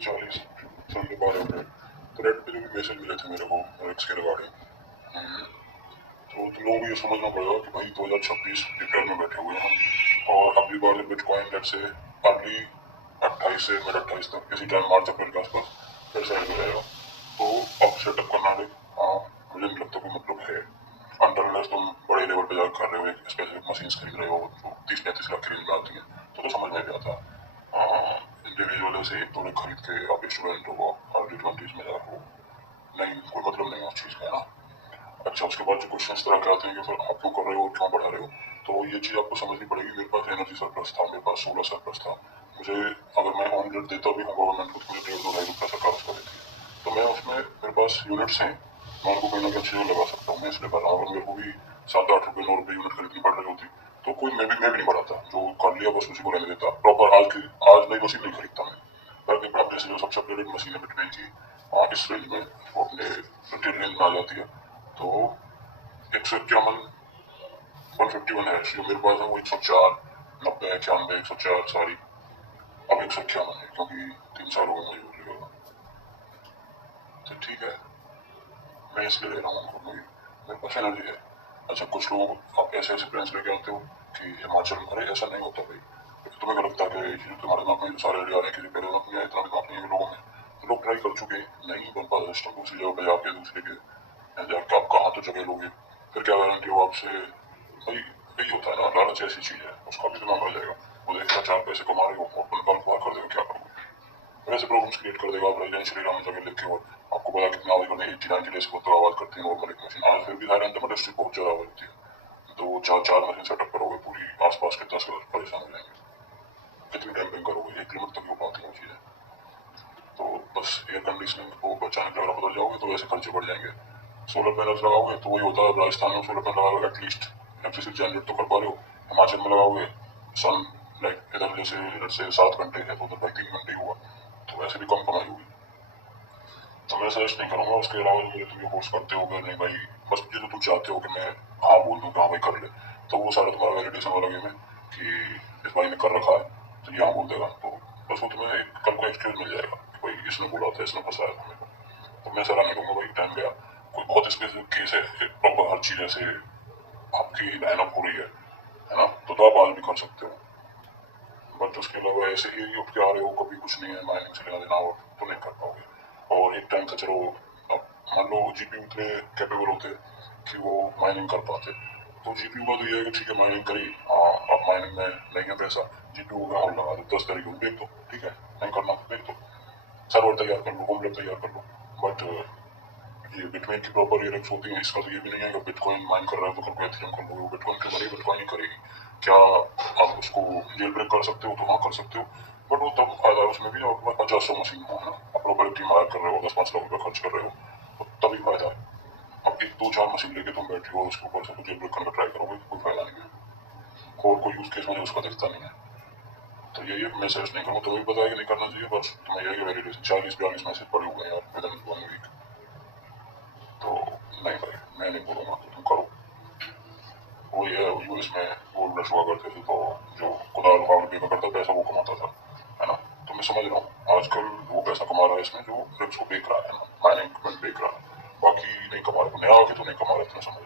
40 साढ़े 12 मिनट। तो रेड पे जो भी मैसेज मिले थे मेरे को एक्स के रिगार्डिंग, तो तुम लोगों को ये समझना पड़ेगा कि भाई 2026 अप्रैल में बैठे हुए हैं हम, और अगली बार जब बिटकॉइन लेट से अर्ली 28 से मिड 28 तक किसी टाइम मार्च अप्रैल के आसपास फिर साइड में रहेगा। तो अब सेटअप करना है, हाँ मुझे नहीं लगता कोई मतलब है, अनलेस तुम बड़े लेवल पे जाकर कर रहे हो, स्पेसिफिक मशीन खरीद रहे हो जो 30-35 लाख की रेंज में आती है, तो समझ में भी आता है। इंडिविजुअल से एक दो खरीद के आप स्टूडेंट हो, अर्ली 20s में जा रहे हो, नहीं कोई मतलब नहीं है उस चीज़ का, है ना। अच्छा, उसके बाद जो क्वेश्चन इस तरह के आते हैं कि फिर आप क्यों कर रहे हो और क्यों बढ़ा रहे हो, तो ये चीज़ आपको समझनी पड़ेगी। मेरे पास एनर्जी सरप्लस था, मेरे पास 16 सरप्लस था, मुझे अगर मैं ऑन रेट देता भी हूँ गवर्नमेंट को, मुझे 1.5-2 सरकार उसको देती है, तो मैं उसमें मेरे पास यूनिट्स हैं, मैं उनको कहीं ना कहीं अच्छी लगा सकता हूँ, मैं इसलिए कर रहा हूँ। अगर मेरे को भी 7-8 रुपये 9 रुपये यूनिट खरीदनी पड़ रही होती तो कोई मैं भी नहीं बढ़ाता, जो कर लिया बस उसी को रहने देता। प्रॉपर आज नई मशीन नहीं खरीदता मैं, ताकि अपने से जो सबसे अपडेटेड मशीन है बिटकॉइन की इस रेंज में वो अपने रिटेल रेंज में आ जाती है, तो 151 151 है जो मेरे पास है, वो 104 90 91 104 सारी, अब 151 है क्योंकि 3 साल हो गए मुझे यूज करना। तो ठीक है, मैं इसलिए ले रहा हूँ उनको, मेरे पास एनर्जी है। अच्छा, कुछ लोग आप ऐसे ऐसे प्लान्स लेके आते हो कि हिमाचल, अरे ऐसा नहीं होता भाई, तुम्हें क्या लगता है कि तुम्हारे दिमाग में सारे आइडिया आ रहे हैं कि पहले में इतना दिमाग नहीं है लोगों में, तो लोग ट्राई कर चुके, नहीं बन पाता सिस्टम, दूसरी जगह पे जाके दूसरे के जाके आप कहाँ तो जगह लोगे, फिर क्या गारंटी हो आपसे भाई। यही होता है ना, लालच ऐसी चीज है, उसका भी दिमाग आ जाएगा, वो देखा 4 पैसे कमा रहे हो और निकाल बाहर कर देगा, क्या करोगे, वैसे प्रॉब्लम्स क्रिएट कर देगा। आप रिलायंस श्रीराम में जगह लेके, और आपको पता कितना आवाज करने 80-90 डेज को तो आवाज करती है नॉर्मल एक मशीन, आज फिर भी हाई रेंट में इंडस्ट्री बहुत ज्यादा आवाज होती है, तो वो चार मशीन सेटअप करोगे पूरी, आसपास के 10 घर परेशान हो जाएंगे, कितनी डैम्पिंग करोगे, 1 किलोमीटर तक हो पाती है चीजें। तो बस एयर कंडीशनिंग को बचाने के अगर बदल जाओगे तो वैसे खर्चे बढ़ जाएंगे। सोलर पैनल्स लगाओगे तो वही होता है, राजस्थान में सोलर पैनल लगाओगे एटलीस्ट इलेक्ट्रिसिटी जनरेट तो कर पा रहे हो, हिमाचल में लगाओगे सन लाइक इधर से 7 घंटे है तो उधर भाई 3 घंटे होगा, तो वैसे भी कम कमाई होगी। तो मैं सजेस्ट नहीं करूंगा। उसके अलावा जो तुम ये फोर्स करते हो नहीं भाई, बस ये जो तुम चाहते हो कि मैं हाँ बोल दूँ कि हाँ भाई कर ले, तो वो सारा तुम्हारा वैलिडेशन वाला गेम है कि इस भाई ने कर रखा है तो ये हाँ बोल देगा, तो बस वो तुम्हें कल को एक्सक्यूज मिल जाएगा कि भाई इसने बोला था, इसने फंसाया था मेरे को। तो मैं सलाह नहीं दूंगा भाई, टाइम गया। कोई बहुत स्पेसिफिक केस है, प्रॉपर हर चीज ऐसे आपकी लाइन अप हो रही है ना, तो आप आज भी कर सकते हो, बट उसके अलावा ऐसे ही उठ के आ रहे हो, कभी कुछ नहीं है माइनिंग से लेना देना और तो नहीं कर पाओगे। और एक टाइम था चलो, अब मान लो जीपीयू इतने कैपेबल होते कि वो माइनिंग कर पाते, तो जीपीयू का तो ये है कि ठीक है माइनिंग करी, हाँ अब माइनिंग में नहीं है पैसा, जीपीयू का हाल लगा दो 10 तरीके बेच दो, ठीक है नहीं करना बेच दो, सर्वर तैयार कर लो, होम लैब तैयार कर लो। बट ये बिटकॉइन की प्रॉपर ये रैक्स होती है, इसका तो ये भी नहीं है कि बिटकॉइन माइन कर रहा है तो कल को एथेरियम कर लो, बिटकॉइन क्यों करेगी, बिटकॉइन ही करेगी। क्या आप उसको जेल ब्रेक कर सकते हो, तो हाँ कर सकते हो, बट वो तब फायदा है उसमें भी, और 50-100 मशीन हो, है ना, आप लोग टीम हायर कर रहे हो, 10-5 लाख रुपये खर्च कर रहे हो, तो तभी फायदा है। अब 1-2-4 मशीन लेके तुम बैठे हो, उसके ऊपर से तो जेल ब्रेक करने का ट्राई करोगे तो कोई फायदा नहीं है, और कोई यूज केस मुझे उसका दिखता नहीं है। तो यही मैं सजेस्ट नहीं करूँगा, तुम्हें भी पता है कि नहीं करना चाहिए, बस तुम्हें यही वैलिडेशन 40-42 मैसेज पड़े हुए हैं यार विद इन 1 वीक, तो नहीं भाई मैं नहीं बोलूँगा कि तुम करो। वो ये यूएस में गोल्ड रश हुआ करते थे, तो जो कुदाल फाउंड में करता पैसा वो कमाता था, है ना। तो मैं समझ रहा हूँ आजकल वो पैसा कमा रहा है इसमें जो रिप्स को बेच रहा है ना, माइनिंग इक्विपमेंट बेच रहा है, बाकी नहीं कमा रहा, नया आके तो नहीं कमा रहा इतना, समझ।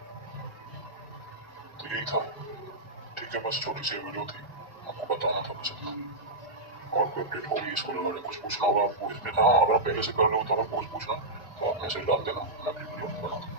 तो यही था, ठीक है, बस छोटी सी वीडियो थी, आपको बताना था बस इतना। और कोई अपडेट होगी इसको रिगार्डिंग कुछ पूछना होगा आपको इसमें, हाँ अगर आप पहले से कर रहे हो तो अगर कुछ पूछना तो आप मैसेज डाल देना, मैं अपनी वीडियो बना दूँ।